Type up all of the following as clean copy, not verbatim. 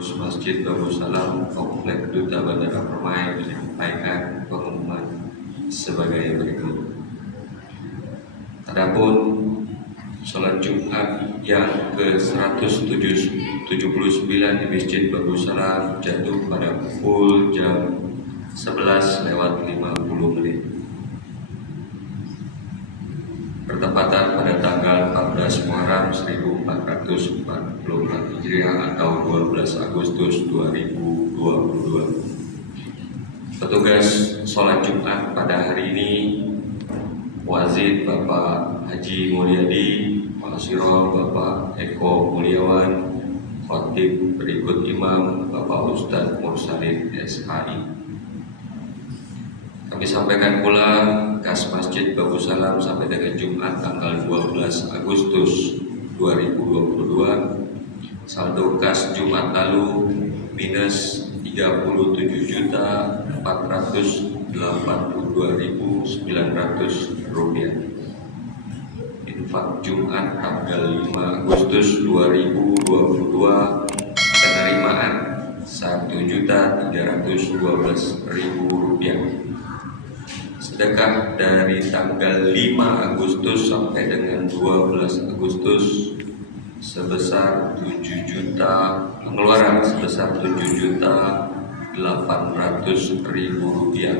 pengurus Masjid Darussalam Komplek Duta Bandara Permai menyampaikan pengumuman sebagai berikut. Adapun sholat Jumat yang ke-179 di Masjid Darussalam jatuh pada pukul jam 11:50 bertepatan pada tanggal 14 Muharram 1444 Hijriah atau 12 Agustus 2022. Petugas sholat Jumat pada hari ini Wazid Bapak Haji Mulyadi, Masiro Bapak Eko Mulyawan, Khatib berikut Imam Bapak Ustadz Mursalin SHI. Kami sampaikan pula kas Masjid Darussalam sampai dengan Jumat tanggal 12 Agustus 2022. Saldo kas Jumat lalu minus 37.482.900 rupiah. Infak Jumat tanggal 5 Agustus 2022 penerimaan 1.312.000 rupiah. Sedekah dari tanggal 5 Agustus sampai dengan 12 Agustus sebesar 7 juta, pengeluaran sebesar 7.800.000 rupiah,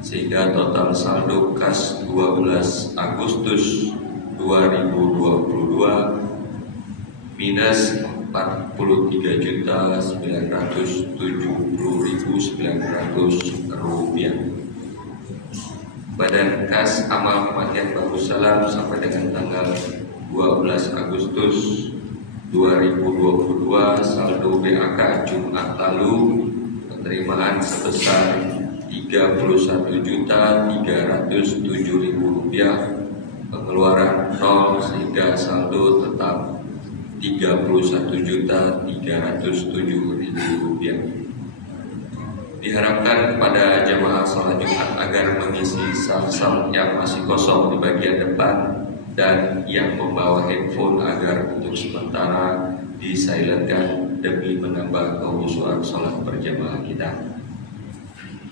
sehingga total saldo kas 12 Agustus 2022 minus 43.970.900 rupiah. Badan kas amal kematian Darussalam sampai dengan tanggal 12 Agustus 2022 saldo BAK Jumat lalu penerimaan sebesar 31.307.000 rupiah, pengeluaran 0 sehingga saldo tetap 31.307.000 rupiah. Diharapkan kepada jamaah sholat Jumat agar mengisi saf-saf yang masih kosong di bagian depan dan yang membawa handphone agar untuk sementara disilentkan demi menambah kehusuan sholat berjamaah kita.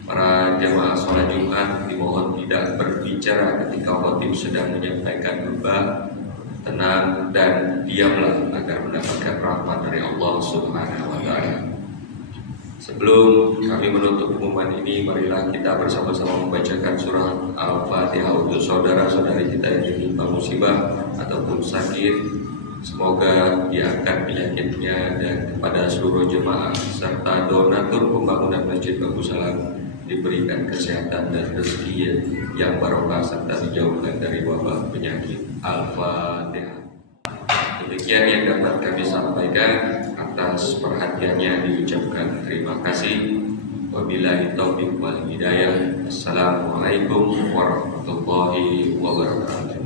Para jamaah sholat Jumat dimohon tidak berbicara ketika khatib sedang menyampaikan khutbah. Tenang dan diamlah agar mendapatkan rahmat dari Allah Subhanahu wa Ta'ala. Sebelum kami menutup pengumuman ini, marilah kita bersama-sama membacakan surah Al-Fatihah untuk saudara-saudari kita yang ditimpa musibah ataupun sakit. Semoga diangkat penyakitnya, dan kepada seluruh jemaah serta donatur pembangunan Masjid Darussalam diberikan kesehatan dan rezeki yang barokah serta dijauhkan dari wabah penyakit. Al-Fatihah. Demikian yang dapat kami sampaikan. Atas perhatiannya diucapkan terima kasih. Wabillahi taufiq wal hidayah. Assalamualaikum warahmatullahi wabarakatuh.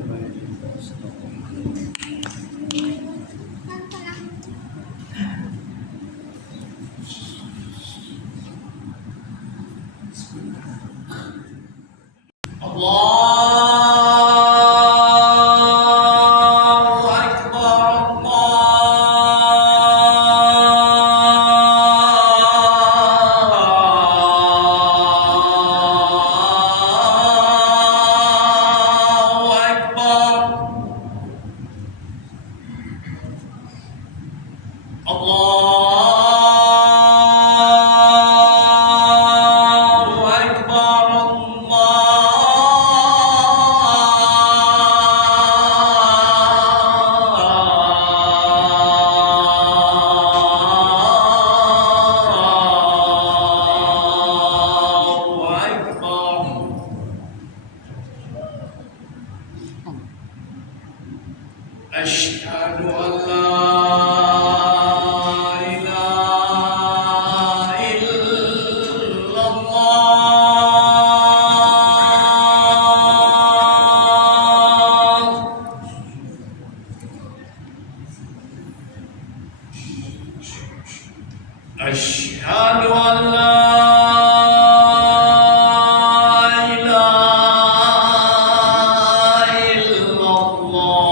Asyhadu an la Asyhadu an la ilaha illallah.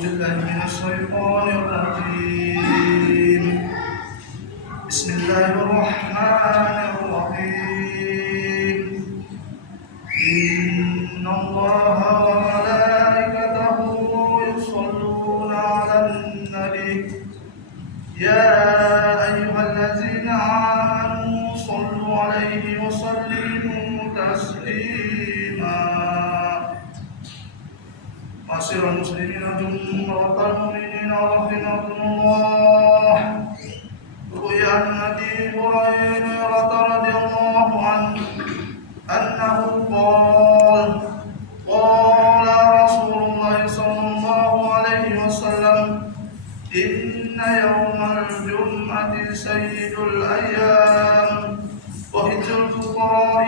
بالله من الشيطان الرجيم. بسم الله الرحمن الرحيم. إن الله وملائكته يصلون على النبي يا أيها الذين آمنوا صلوا عليه وسلموا تسليما. معاشر المسلمين جمهور المؤمنين رحمكم الله، روي عن أبي هريرة رضي الله عنه أنه قال قال رسول الله صلى الله عليه وسلم: إن يوم الجمعة سيد الأيام وحج الفقراء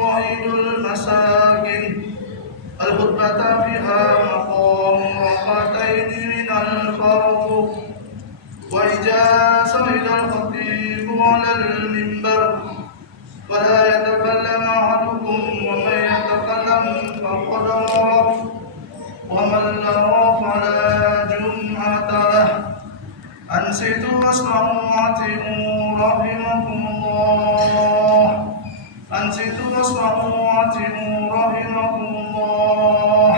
وعيد المساكين. الخطبة فيها مقام ركعتين من الفرض، وإذا صعد الخطيب على المنبر فلا يتكلم أحدكم، ومن يتكلم فقد غلط، ومن لغى فلا جمعة له. أنصتوا واسمعوا وأطيعوا رحمكم الله. أنصتوا واسمعوا وأطيعوا رحمكم الله.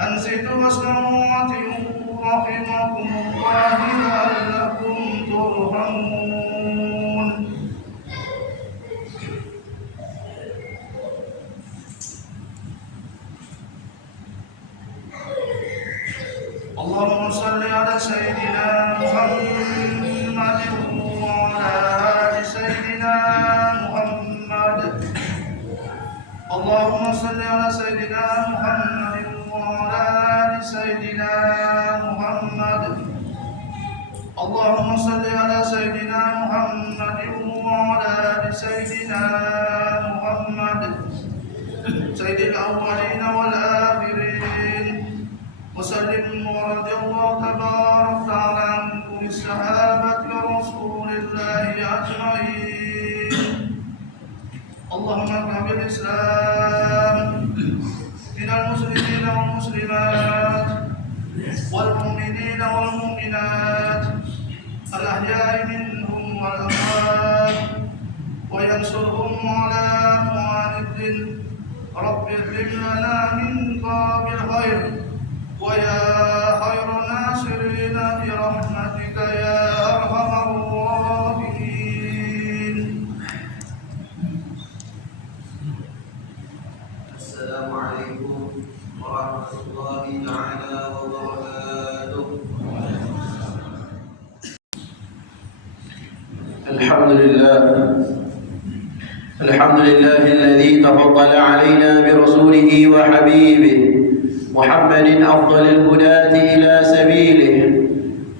أنصتوا واسمعوا وأطيعوا رحمكم الله لعلكم ترحمون. اللهم صل على سيدنا محمد وعلى آل سيدنا محمد. اللهم صل على سيدنا محمد وعلى آل سيدنا محمد. اللهم صل على سيدنا محمد وعلى آل سيدنا محمد سيد الأولين والآخرين وسلم ورضي الله تبارك وتعالى عن كل الصحابة رسول الله أجمعين. اللهم اكرم الإسلام من المسلمين والمسلمات والمؤمنين والمؤمنات الأحياء منهم والأموات وينصرهم على معاند. رب اكرم لنا من باب الخير ويا خير الناصرين برحمتك يا أرحم الراحمين. السلام عليكم ورحمة الله تعالى وبركاته. الحمد لله الذي تفضل علينا برسوله وحبيبه محمد أفضل الهداة إلى سبيله،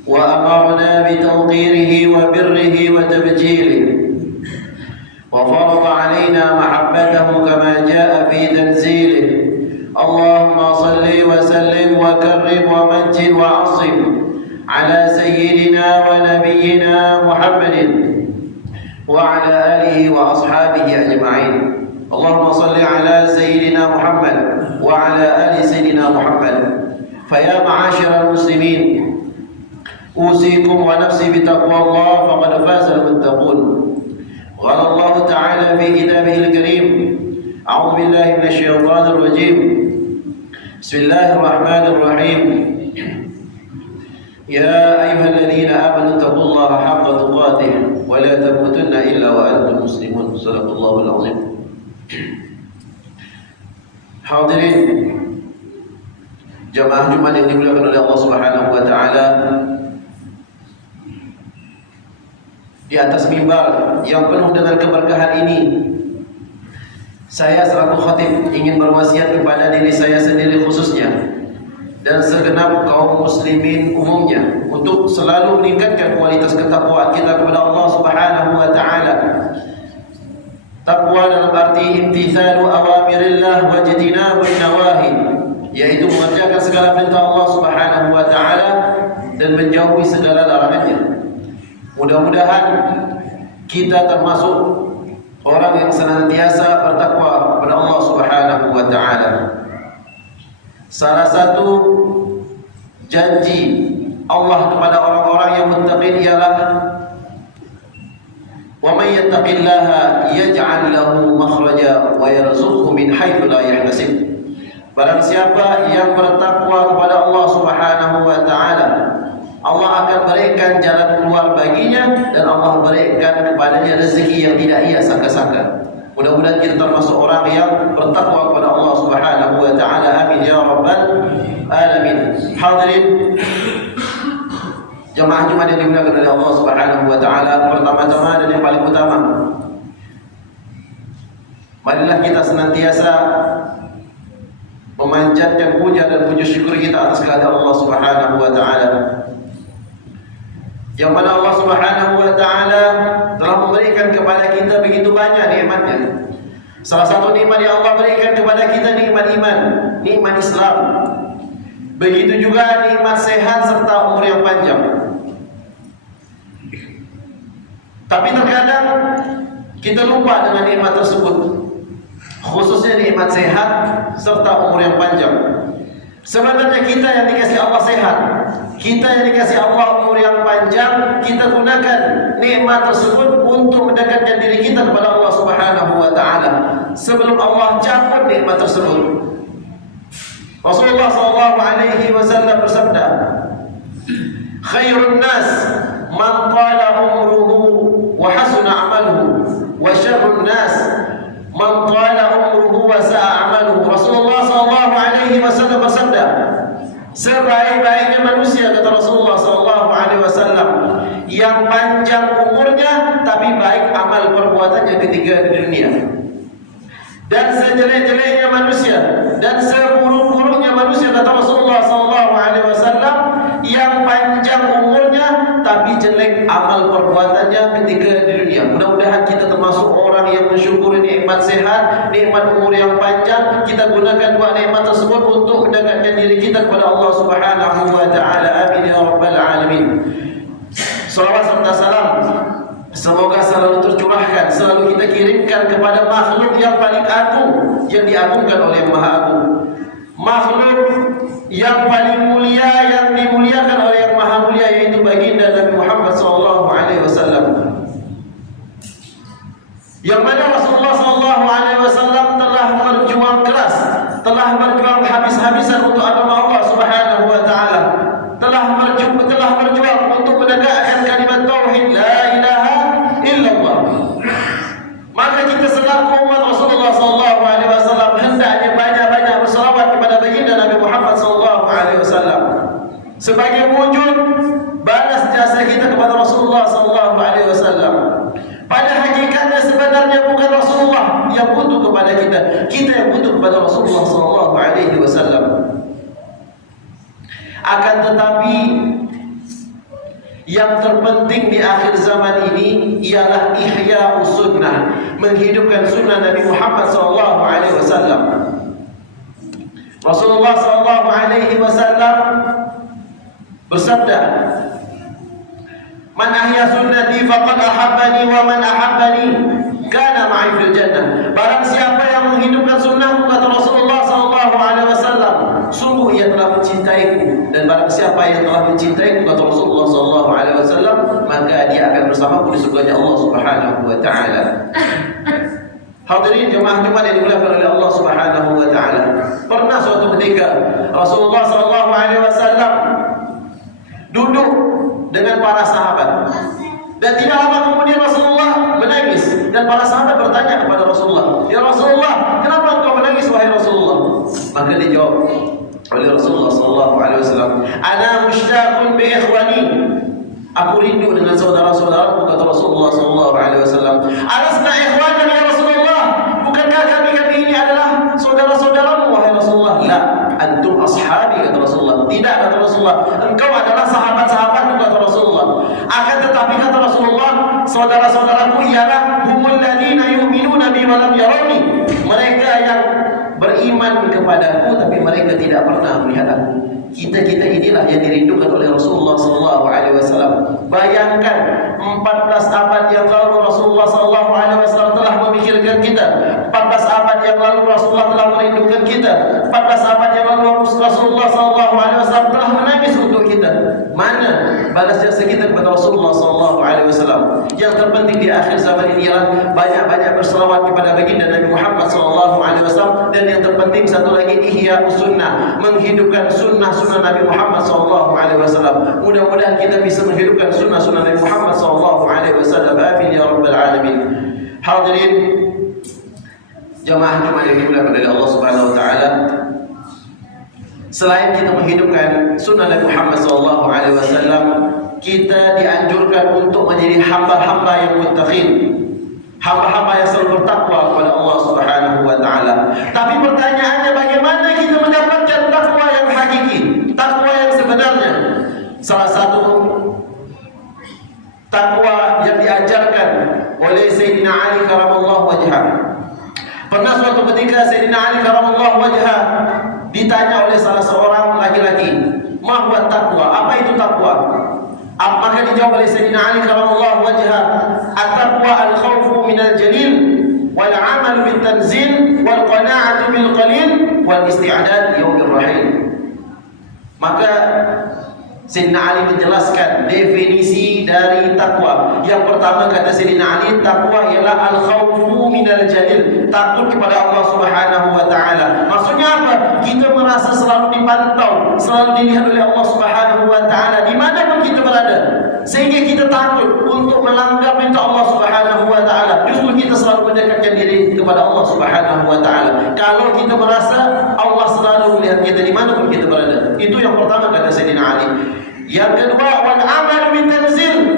وأمرنا بتوقيره وبره وتبجيله، وفرض علينا محبته كما جاء في تنزيله. اللهم صل وسلم وكرم ومجد وعظم على سيدنا ونبينا محمد وعلى آله وأصحابه أجمعين. اللهم صل على سيدنا محمد وعلى آل سيدنا محمد. فيا معاشر المسلمين، أوصيكم ونفسي بتقوى الله فقد فاز المتقون. قال الله تعالى في كتابه الكريم: أعوذ بالله من الشيطان الرجيم، بسم الله الرحمن الرحيم. يا أيها الذين آمنوا اتقوا الله حق تقاته ولا تموتن إلا وأنتم مسلمون. صدق الله العظيم. Hadirin jamaah Jumat yang dimuliakan oleh Allah Subhanahu wa taala, di atas mimbar yang penuh dengan keberkahan ini, saya selaku khatib ingin berwasiat kepada diri saya sendiri khususnya dan segenap kaum muslimin umumnya untuk selalu meningkatkan kualitas ketakwaan kita kepada Allah Subhanahu wa taala. Takwa dalam arti imtithalu awamirillah wa ijtinabun nawahi, yaitu mengerjakan segala perintah Allah Subhanahu wa taala dan menjauhi segala larangannya. Mudah-mudahan kita termasuk orang yang senantiasa bertakwa kepada Allah Subhanahu wa taala. Salah satu janji Allah kepada orang-orang yang muttaqin ialah وَمَنْ يَتَّقِ اللَّهَ يَجْعَلْ لَهُ مَخْرَجًا وَيَرْزُقْهُ مِنْ حَيْثُ لَا يَحْتَسِبُ. Barang siapa yang bertakwa kepada Allah Subhanahu wa taala, Allah akan berikan jalan keluar baginya dan Allah berikan kepadanya rezeki yang tidak ia sangka-sangka. Mudah-mudahan kita termasuk orang yang bertakwa kepada Allah Subhanahu wa taala. Amin ya rabbal alamin. Hadirin jemaah Jumat yang dimuliakan oleh Allah Subhanahu wa taala, pertama-tama dan yang paling utama, marilah kita senantiasa memanjatkan puja dan puji syukur kita atas kehadirat Allah Subhanahu wa taala, yang mana Allah Subhanahu wa taala telah memberikan kepada kita begitu banyak nikmatnya. Salah satu nikmat yang Allah berikan kepada kita nikmat iman, nikmat Islam. Begitu juga nikmat sehat serta umur yang panjang. Tapi terkadang kita lupa dengan nikmat tersebut, khususnya nikmat sehat serta umur yang panjang. Sebenarnya kita yang dikasih Allah sehat, kita yang dikasih Allah umur yang panjang, kita gunakan nikmat tersebut untuk mendekatkan diri kita kepada Allah Subhanahu wa taala sebelum Allah cabut nikmat tersebut. Rasulullah SAW bersabda, "Khairun nas man qala umruhu wa hasuna amaluhu, wa syarrun nas man qala umruhu wa sa'a amaluhu." Rasulullah SAW bersabda, sebaik-baiknya manusia, kata Rasulullah SAW, yang panjang umurnya tapi baik amal perbuatannya ketika di dunia. Dan sejelek-jeleknya manusia dan seburuk-buruknya manusia, kata Rasulullah SAW, yang panjang umurnya tapi jelek amal perbuatannya ketika di dunia. Mudah-mudahan kita termasuk orang yang mensyukuri nikmat sehat, nikmat umur yang panjang. Kita gunakan dua nikmat tersebut untuk mendekatkan diri kita kepada Allah Subhanahu wa taala. Amin ya rabbal alamin. Salawat serta salam semoga selalu tercurahkan, selalu kita kirimkan kepada makhluk yang paling agung, yang diagungkan oleh yang Maha Agung. Makhluk yang paling mulia, yang dimuliakan oleh yang Maha Mulia, yaitu baginda Nabi Muhammad SAW. Yang mana Rasulullah SAW telah berjuang keras, telah berjuang habis-habisan untuk agama Allah Subhanahu wa taala. Telah berjuang untuk menegakkan kalimat tauhid la ilaha illallah. Maka kita selaku umat Rasulullah SAW hendaknya banyak-banyak berselawat kepada baginda Nabi Muhammad SAW sebagai wujud balas jasa kita kepada Rasulullah SAW. Pada hakikatnya sebenarnya bukan Rasulullah yang butuh kepada kita, kita yang butuh kepada Rasulullah SAW. Akan tetapi yang terpenting di akhir zaman ini ialah ihya sunnah, menghidupkan sunnah Nabi Muhammad SAW. Rasulullah SAW bersabda, "Man ahya sunnati faqad ahabbani wa man ahabbani kana ma'i fil jannah." Barang siapa yang menghidupkan sunnahku, kata Rasulullah SAW, sungguh ia telah mencintaiku, dan barang siapa yang telah mencintaiku, kata Rasulullah SAW, maka dia akan bersamaku di surganya Allah Subhanahu wa taala. Hadirin jemaah yang dimuliakan oleh Allah Subhanahu wa taala. Pernah suatu ketika Rasulullah SAW duduk dengan para sahabat, dan tidak lama kemudian Rasulullah menangis, dan para sahabat bertanya kepada Rasulullah, "Ya Rasulullah, kenapa engkau menangis wahai Rasulullah?" Maka dijawab oleh Rasulullah SAW, "Ana mushtaqun bi ikhwani." Aku rindu dengan saudara-saudaraku, kata Rasulullah SAW. "Alasna ikhwanan ya Rasulullah? Bukankah kami ini adalah saudara-saudaramu wahai Rasulullah?" "La, antum ashabi," kata Rasulullah. "Tidak," kata Rasulullah, "engkau adalah sahabat-sahabatku," kata Rasulullah. Akan tetapi kata Rasulullah, saudara-saudaraku ialah humul ladina yu'minuna bi wa lam yarawni. Mereka yang beriman kepadaku tapi mereka tidak pernah melihat aku. Kita inilah yang dirindukan oleh Rasulullah SAW. Bayangkan 14 abad yang lalu Rasulullah SAW telah memikirkan kita. 14 abad yang lalu Rasulullah telah merindukan kita. 14 abad yang lalu Rasulullah SAW telah menangis untuk kita. Mana balas jasa kita kepada Rasulullah SAW? Yang terpenting di akhir zaman ini ialah banyak-banyak berselawat kepada baginda Nabi Muhammad SAW. Dan yang terpenting satu lagi, ihya sunnah, menghidupkan sunnah Nabi Muhammad SAW. Mudah-mudahan kita bisa menghidupkan sunnah Nabi Muhammad SAW. Amin ya rabbal alamin. Hadirin jemaah yang dimuliakan oleh Allah Subhanahu wa taala, selain kita menghidupkan sunnah Nabi Muhammad SAW, kita dianjurkan untuk menjadi hamba-hamba yang muttaqin, hamba-hamba yang selalu bertakwa kepada Allah Subhanahu wa taala. Tapi pertanyaannya, bagaimana kita mendapatkan takwa yang hakiki, takwa yang sebenarnya? Salah satu takwa yang diajarkan oleh Sayyidina Ali karamallahu wajhah. Pernah suatu ketika Sayyidina Ali karamallahu wajhah ditanya oleh salah seorang laki-laki, "Ma huwa taqwa?" Apa itu takwa? Maka dijawab oleh Sayyidina Ali karamallahu wajhah, "At-taqwa al-khawfu minal jalil wal 'amalu bit tanzil wal qana'atu bil qalil wal isti'dad yaumir rahim." Maka Sayyidina Ali menjelaskan definisi dari takwa. Yang pertama kata Sayyidina Ali, takwa ialah al-khawfu minal jalil, takut kepada Allah Subhanahu wa taala. Maksudnya apa? Kita merasa selalu dipantau, selalu dilihat oleh Allah Subhanahu wa taala dimanapun kita berada, sehingga kita takut untuk melanggar perintah Allah Subhanahu wa taala. Justru kita selalu mendekatkan diri kepada Allah Subhanahu wa taala. Kalau kita merasa Allah selalu melihat kita dimanapun kita berada. Itu yang pertama kata Sayyidina Ali. Yang kedua, wal amal bit tanzil,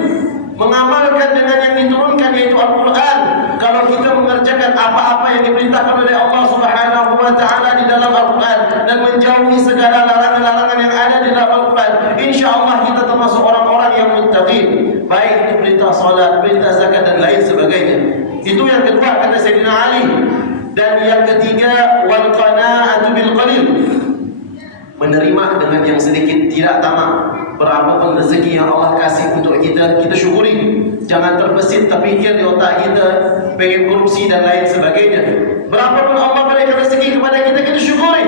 mengamalkan dengan yang diturunkan yaitu Al-Qur'an. Kalau kita mengerjakan apa-apa yang diperintahkan oleh Allah Subhanahu wa taala di dalam Al-Qur'an dan menjauhi segala larangan-larangan yang ada di dalam Al-Qur'an, insyaallah kita termasuk orang-orang yang muttaqin, baik itu perintah salat, perintah zakat dan lain sebagainya. Itu yang kedua kata Sayyidina Ali. Dan yang ketiga, wal qana'atu bil qalil, menerima dengan yang sedikit, tidak tamak. Berapapun rezeki yang Allah kasih untuk kita, kita syukuri. Jangan terbesit terfikir di otak kita pengen korupsi dan lain sebagainya. Berapapun Allah berikan rezeki kepada kita, kita syukuri.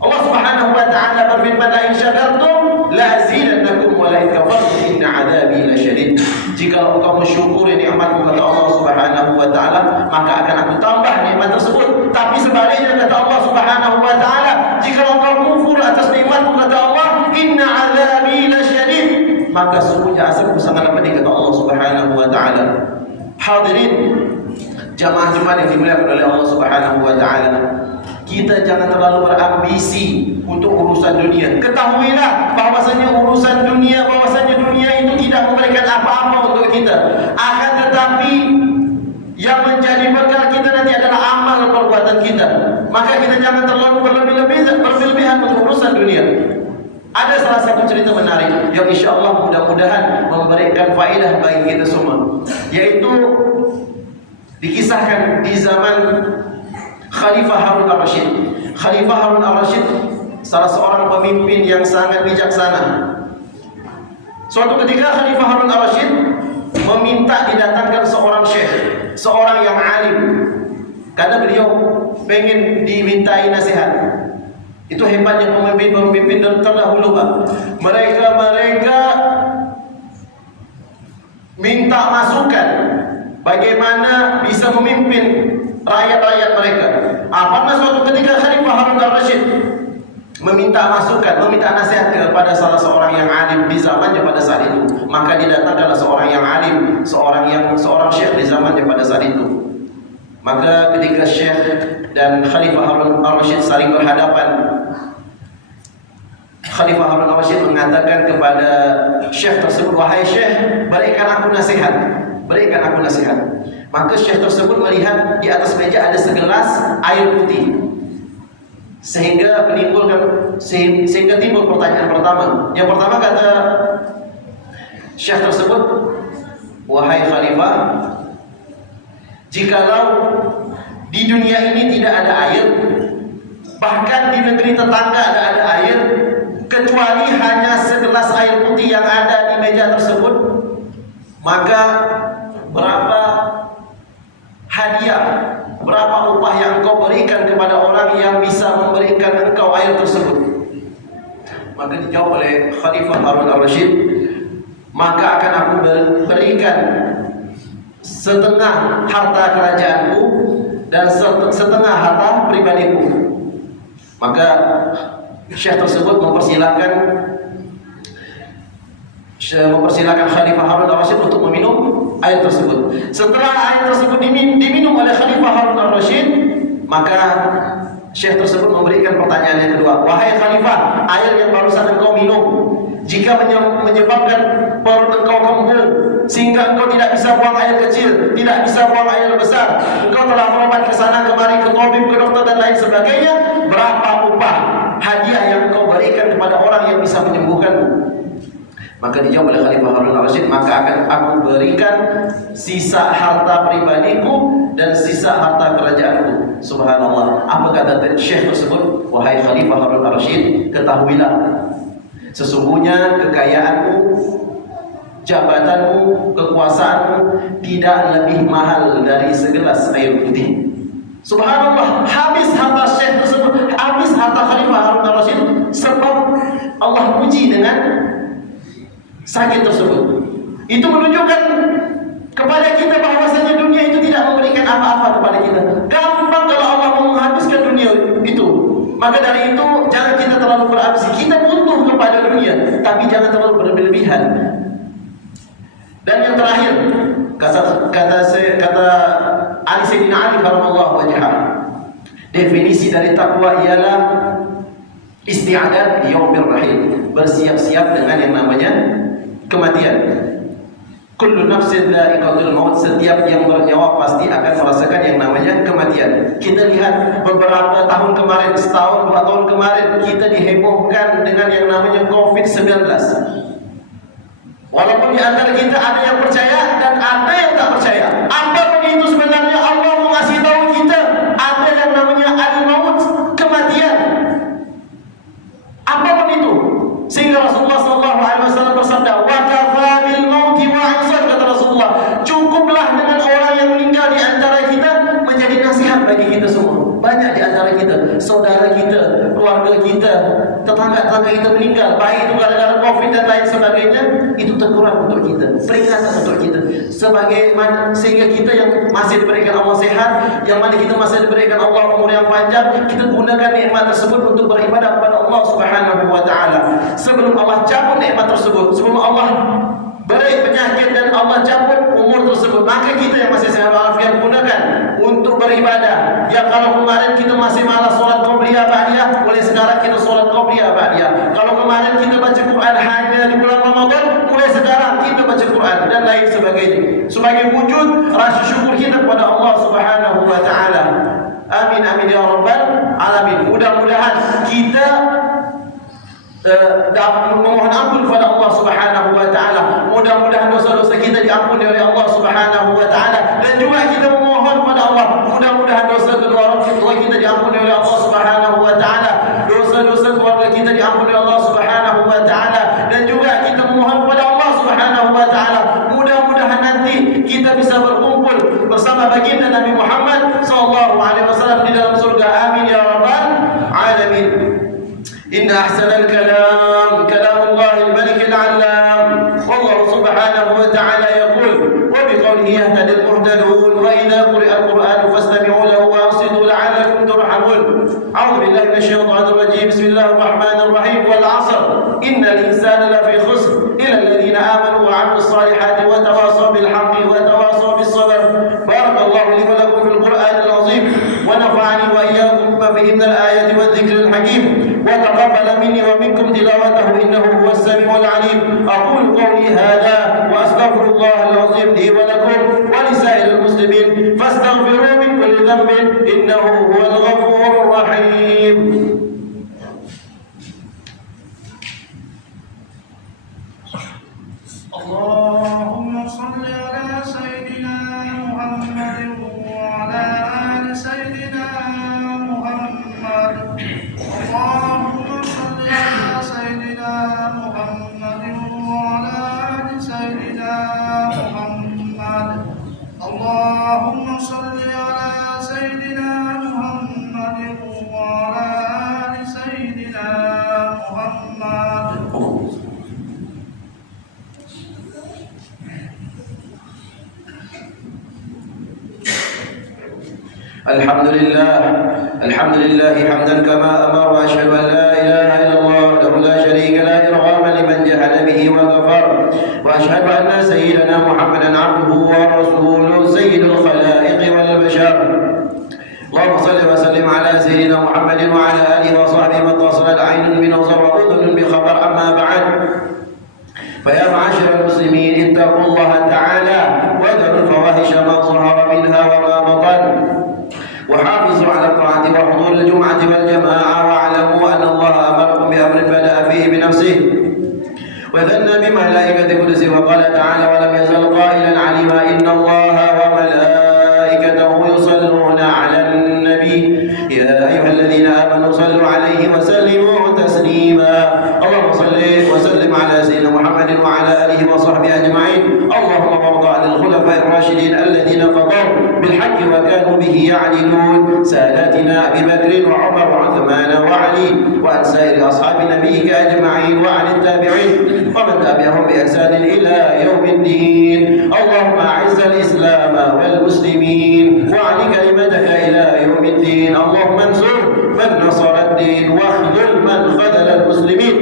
Allah Subhanahu wa taala berfirman, "La in syakartum la azidannakum wa la in kafartum inna 'adzabi lasyadid." Jika engkau mensyukuri nikmatku, kata Allah Subhanahu wa taala, maka akan aku tambah nikmat tersebut. Tapi sebaliknya kata Allah Subhanahu wa taala, jika engkau kufur atas nikmatku, kata Allah, inna 'adzabi lasyadid, maka sungguhnya azabku sangat pedih, kata Allah Subhanahu wa taala. Hadirin jamaah Jumat yang dimuliakan oleh Allah Subhanahu wa taala, kita jangan terlalu berambisi untuk urusan dunia. Ketahuilah bahwasanya urusan dunia, bahwasanya dunia itu tidak memberikan apa-apa untuk kita. Akan tetapi yang menjadi bekal kita nanti adalah amal perbuatan kita. Maka kita jangan terlalu berlebihan untuk urusan dunia. Ada salah satu cerita menarik yang insya-Allah mudah-mudahan memberikan faedah bagi kita semua, yaitu dikisahkan di zaman Khalifah Harun al-Rashid. Khalifah Harun al-Rashid salah seorang pemimpin yang sangat bijaksana. Suatu ketika Khalifah Harun al-Rashid meminta didatangkan seorang syekh, seorang yang alim, karena beliau pengen dimintai nasihat. Itu hebatnya pemimpin-pemimpin terdahulu, Pak. Mereka minta masukan bagaimana bisa memimpin rakyat-rakyat mereka. Apabila suatu ketika Khalifah Harun al-Rashid meminta masukan, meminta nasihat kepada salah seorang yang alim di zamannya pada saat itu, maka didatangkanlah seorang yang alim, seorang syekh di zamannya pada saat itu. Maka ketika syekh dan Khalifah Harun al-Rashid saling berhadapan, Khalifah Harun al-Rashid mengatakan kepada syekh tersebut, "Wahai syekh, berikan aku nasihat, berikan aku nasihat." Maka syekh tersebut melihat di atas meja ada segelas air putih, sehingga timbul pertanyaan pertama. Yang pertama kata syekh tersebut, "Wahai Khalifah, jikalau di dunia ini tidak ada air, bahkan di negeri tetangga ada air, kecuali hanya segelas air putih yang ada di meja tersebut, maka berapa hadiah, berapa upah yang engkau berikan kepada orang yang bisa memberikan engkau air tersebut?" Maka dijawab oleh Khalifah Harun al-Rashid, "Maka akan aku berikan setengah harta kerajaanku dan setengah harta pribadiku." Maka syekh tersebut mempersilakan Khalifah Harun al-Rashid untuk meminum air tersebut. Setelah air tersebut diminum oleh Khalifah Harun al-Rashid, maka syekh tersebut memberikan pertanyaan yang kedua, "Wahai Khalifah, air yang barusan engkau minum, jika menyebabkan perut engkau kembung sehingga engkau tidak bisa buang air kecil, tidak bisa buang air besar, engkau telah berobat ke sana kemari, ke tabib, ke dokter dan lain sebagainya, berapa upah hadiah yang engkau berikan kepada orang yang bisa menyembuhkanmu?" Maka dijawab oleh Khalifah Harun al-Rashid, "Maka akan aku berikan sisa harta pribadiku dan sisa harta kerajaanku." Subhanallah. Apa kata syekh tersebut? "Wahai Khalifah Harun al-Rashid, ketahuilah, sesungguhnya kekayaanmu, jabatanmu, kekuasaanmu tidak lebih mahal dari segelas air putih." Subhanallah, habis harta syekh tersebut, habis harta Khalifah Harun al-Rashid, sebab Allah puji dengan sakit tersebut. Itu menunjukkan kepada kita bahwasanya dunia itu tidak memberikan apa-apa kepada kita. Gampang kalau Allah mau menghabiskan dunia itu. Maka dari itu jangan kita terlalu berambisi. Kita butuh kepada dunia, tapi jangan terlalu berlebihan. Dan yang terakhir, kata Ali Sayyidina Ali karamallahu wajhah, definisi dari takwa ialah isti'adad yaumir rahil, bersiap-siap dengan yang namanya kematian. Kullu nafsin dha'iqatul maut, setiap yang bernyawa pasti akan merasakan yang namanya kematian. Kita lihat beberapa tahun kemarin, setahun, 2 tahun kemarin, kita dihebohkan dengan yang namanya COVID-19. di antara kita ada yang percaya dan ada yang tak percaya. Apa pun itu sebenarnya Allah mengasih tahu kita ada yang namanya al-maut, kematian. Apa pun itu. Sehingga Rasulullah SAW bersabda, "Wa kafa bil mauti wa'izan," kata Rasulullah. Cukuplah dengan orang yang meninggal di antara kita menjadi nasihat bagi kita semua. Banyak di antara kita, saudara kita, keluarga kita, tetangga-tetangga kita meninggal, baik itu gara-gara COVID dan lain sebagainya, itu teguran untuk kita, peringatan untuk kita. Sebagaimana sehingga kita yang masih diberikan Allah sehat, yang mana kita masih diberikan Allah umur yang panjang, kita gunakan nikmat tersebut untuk beribadah kepada Allah Subhanahu wa taala. Sebelum Allah cabut nikmat tersebut, sebelum Allah beri penyakit dan Allah cabut umur tersebut, maka kita yang masih sehat walafiat gunakan untuk beribadah. Ya, kalau kemarin kita masih malas solat qobliyah ba'diyah, mulai sekarang kita solat qobliyah ba'diyah. Kalau kemarin kita baca Quran hanya di bulan Ramadan, mulai sekarang kita baca Quran dan lain sebagainya. Sebagai wujud rasa syukur kita kepada Allah Subhanahu wa taala. Amin amin ya rabbal alamin. Mudah-mudahan kita memohon ampun kepada Allah Subhanahu wa taala. Mudah-mudahan dosa-dosa kita diampuni oleh Allah Subhanahu wa taala, dan juga kita memohon kepada Allah mudah-mudahan dosa kedua orang kita diampuni oleh Allah Subhanahu wa taala, dosa-dosa keluarga kita diampuni oleh Allah Subhanahu wa taala, dan juga kita memohon kepada Allah Subhanahu wa taala mudah-mudahan nanti kita bisa berkumpul bersama baginda Nabi Muhammad sallallahu alaihi wasallam di dalam surga. Amin ya rabbal alamin. إن أحسن الكلام كلام الله الملك العلام، والله سبحانه وتعالى يقول: وبقوله يهتدي المهتدون، وإذا قرئ القرآن فاستمعوا له وأنصتوا لعلكم ترحمون. أعوذ بالله من الشيطان الرجيم. بسم الله الرحمن الرحيم. والعصر إن الإنسان لفي خسر إلا الذين آمنوا وعملوا الصالحات وتواصوا بالحق وتواصوا بالصبر. بارك الله لي ولكم في القرآن العظيم، ونفعني وإياكم بما فيه من الآيات والذكر الحكيم، وتقبل مني ومنكم تلاوته إنه هو السميع العليم. أقول قولي هذا وأستغفر الله العظيم لي ولكم ولسائر المسلمين، فاستغفروه من كل ذنب إنه هو الغفور الرحيم. اللهم صل على سيدنا محمد وعلى آل سيدنا محمد. اللهم صل على سيدنا محمد وعلى آل سيدنا محمد. اللهم صل على سيدنا محمد وعلى آل سيدنا محمد. الحمد لله حمدا كما أمر، وأشهد أن لا إله إلا الله وحده لا شريك له إرغاما لمن جحد به وكفر، وأشهد أن سيدنا محمدا عبده ورسوله سيد الخلائق والبشر. اللهم صل وسلم على سيدنا محمد وعلى آله وصحبه من اتصلت عين بنظر وأذن بخبر. أما بعد، فيا معاشر المسلمين، اتقوا الله تعالى وذروا الفواحش ما ظهر منها وما بطن، وحافظوا على الطاعة وحضور الجمعة والجماعة، واعلموا أن الله أمركم بأمر بدأ فيه بنفسه وثنى بملائكة قدسه، وقال تعالى: ولم يزل قائلا عليما إن الله وملائكته يصلون على النبي يا أيها الذين آمنوا صلوا عليه وسلموا تسليما. اللهم صل وسلم على سيدنا محمد وعلى آله وصحبه أجمعين. اللهم وارض عن الخلفاء الراشدين الذين قضوا بالحق وكانوا به يعدلون، ساداتنا أبي بكر وعمر وعثمان وعلي، وعن سائر أصحاب نبيك أجمعين، وعن التابعين ومن تبعهم بإحسان إلى يوم الدين. اللهم أعز الإسلام والمسلمين وعلِ كلمتك إلى يوم الدين. اللهم انصر من نصر الدين واخذل من خذل المسلمين.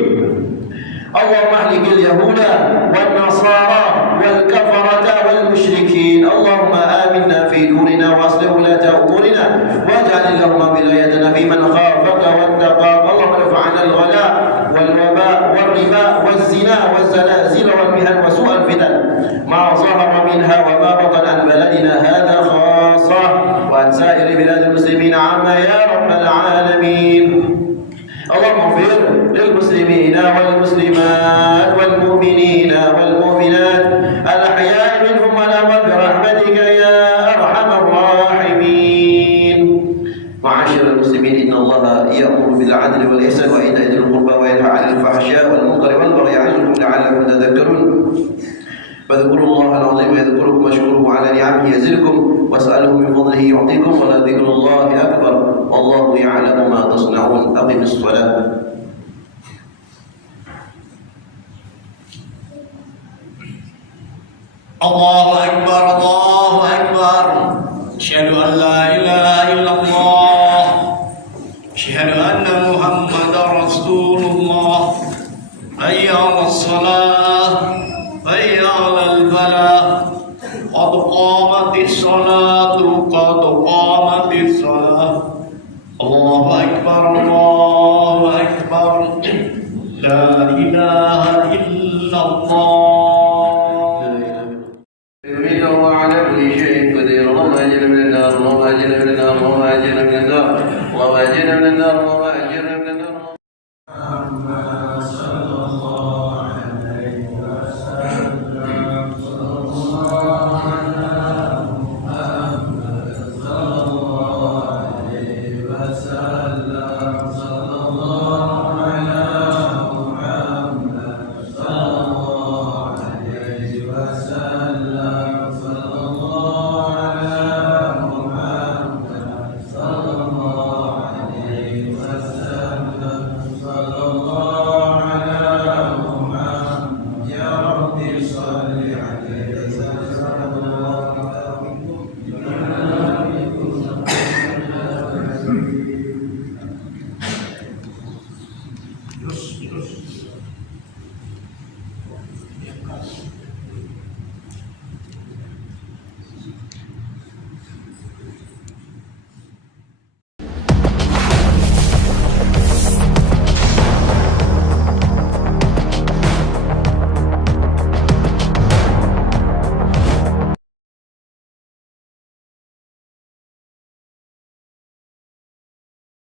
اللهم اهلك اليهود والنصارى والكفرة والمشركين. اللهم آمنا في دورنا واصلح ولاة أمورنا، واجعل اللهم ولايتنا في من خافك واتقاك. اللهم ارفع عنا الغلاء والوباء والربا والزنا والزلازل والمهن وسوء الفتن ما ظهر منها وما بطن عن بلدنا هذا خاصة، وعن سائر بلاد المسلمين عامة يا رب العالمين. اللهم اغفر للمسلمين والمسلمات والمؤمنين والمؤمنات تذكرون فاذكروا الله العظيم يذكركم واشكروه على نعمه يزدكم واسأله من فضله يعطيكم ولذكر الله أكبر والله يعلم ما تصنعون أقم الصلاة. الله أكبر الله أكبر أشهد أن لا إله إلا الله أشهد أن محمدا رسول الله حي على الصلاة حي على الفلاح قد قامت الصلاة قد قامت الصلاة الله أكبر الله